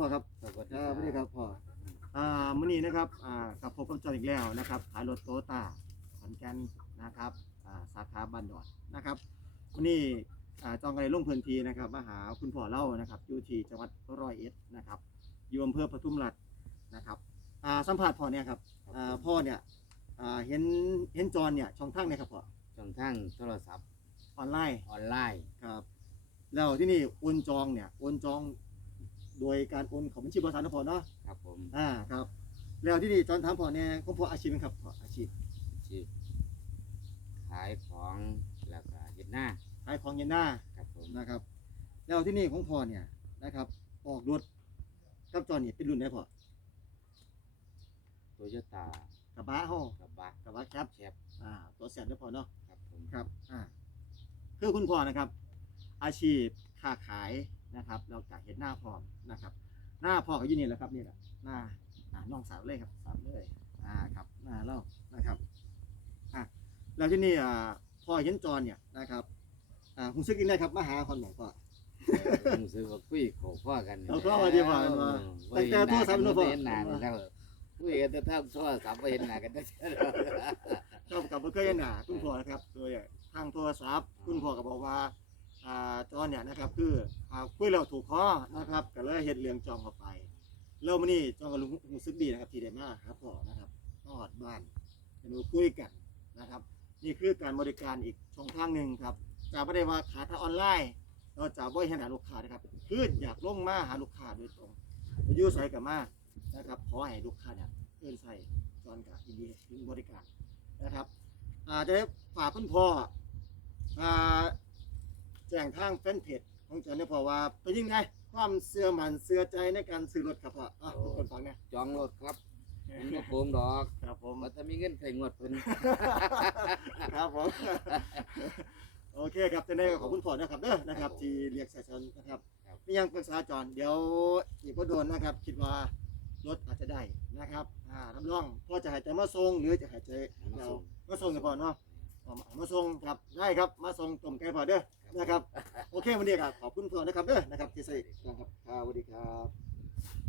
พ่อครับสวัสครับสวัสดีครับพ่ออ่ามื้อนี้นะครับอ่ากับพบกับจอยอีกแล้วนะครับขายรถโตต้าขอนแก่นนะครับอ่าสาขาบ้านดอดนะครับวันนี้อ่าจองกันเลยลงพื้นที่นะครับมาหาคุณพ่อเล่านะครับอยู่ที่จังหวัดร้อยเอ็ดนะครับอยู่อำเภอปทุมรัฐนะครับอ่าสัมผัสพ่อเนี่ยครับอ่าพ่อเนี่ยอ่าเห็นเห็นจอเนี่ยช่องทางไหนครับพ่อช่องทางโทรศัพท์ออนไลน์ออนไลน์ครับแล้วที่นี่โอนจองเนี่ยโอนจอง โดยการโอนของบัญชีบริษัทนะพ่อเนาะครับผมอ่าครับ แล้วที่นี่จอนถามพ่อเนี่ยของพ่ออาชีพเป็นครับพ่ออาชีพชื่อขายของแล้วก็เฮ็ดหน้าขายของเย็นหน้าครับผมนะครับ แล้วที่นี่ของพ่อเนี่ยนะครับ ออกรถกับจอนนี่เป็นรุ่นไหนพ่อโตโยต้ากระบะเฮากระบะกระบะแคปแคบอ่าตัวแสนนะพ่อเนาะครับผมครับอ่าคือคุณพ่อนะครับ อาชีพค้าขาย นะครับเราจากเห็นหน้าพ่อนะครับ หน้าพ่อก็อยี่นี่แหละครับนี่แหละหน้าอ่าน้องสาวเลยครับสาวเลยอ่าครับหน้าเล่านะครับอะแล้วที่นี่อ่าพ่อเห็นจอนเนี่ยนะครับอ่าคุณซึกยังไงครับมาหาคนบอกพ่อผมซื้อว่าคุยโขพ่อกันเอาเข้ามาดีกว่ามาแต่แต่โทรศัพท์เนอะพ่อเห็นหน้ากันแล้วคุยกันแต่ถ้าโทรศัพท์บ่เห็นหน้ากันได้ชอบกับเพื่อนเห็นหน้าคุณพ่อนะครับโดยทางโทรศัพท์คุณพ่อก็บอกว่า อ่าจอนเนี่ยนะครับคืออ่าคุยเราถูกข้อนะครับก็เลยเห็นเรื่องจองเข้าไปแล้วมื้อนี้จองกับลุงรู้สึกดีนะครับที่ได้มาครับพ่อนะครับทอดบ้านจะมาคุยกันนะครับ นี่คือการบริการอีกช่องทางหนึ่งครับจะไม่ได้ว่าขายทางออนไลน์เราจะบ่ให้หาลูกค้านะครับคืออยากลงมาหาลูกค้าโดยตรงอายุใส่กับมานะครับขอให้ลูกค้าเนี่ยเอื้นใส่จอนกับยินดีถึงบริการนะครับอาจจะได้ฝากคุณพ่ออ่า จ้งทางแฟนเพจของจอนเนี่ยพอว่าเป็นยังไงความเสื่อมันเสื่อใจในการซื้อรถครับพ่ออะทุกคนฟังเนี่ยจองรถครับมันบ่โกงดอกครับผมว่าถ้ามีเงินใส่งวดเพิ่นครับผมโอเคครับจะได้ขอบคุณพ่อนะครับเด้อนะครับ ที่เรียกสายชนนะครับครับนี่ยังปรึกษาจอนเดี๋ยวอีกพ่โดนนะครับ คิดว่ารถอาจจะได้นะครับอ่ารับรองพ่อจะหายใจมาส่งหรือจะหายใจเรามาส่งกับพ่อเนาะ เอามามาส่งครับได้ครับมาส่งต้มไก่พ่อเด้อนะครับ โอเควันนี้ครับขอบคุณเพื่อนนะครับเด้อนะครับที่ใส่นะครับครับสวัสดีครับ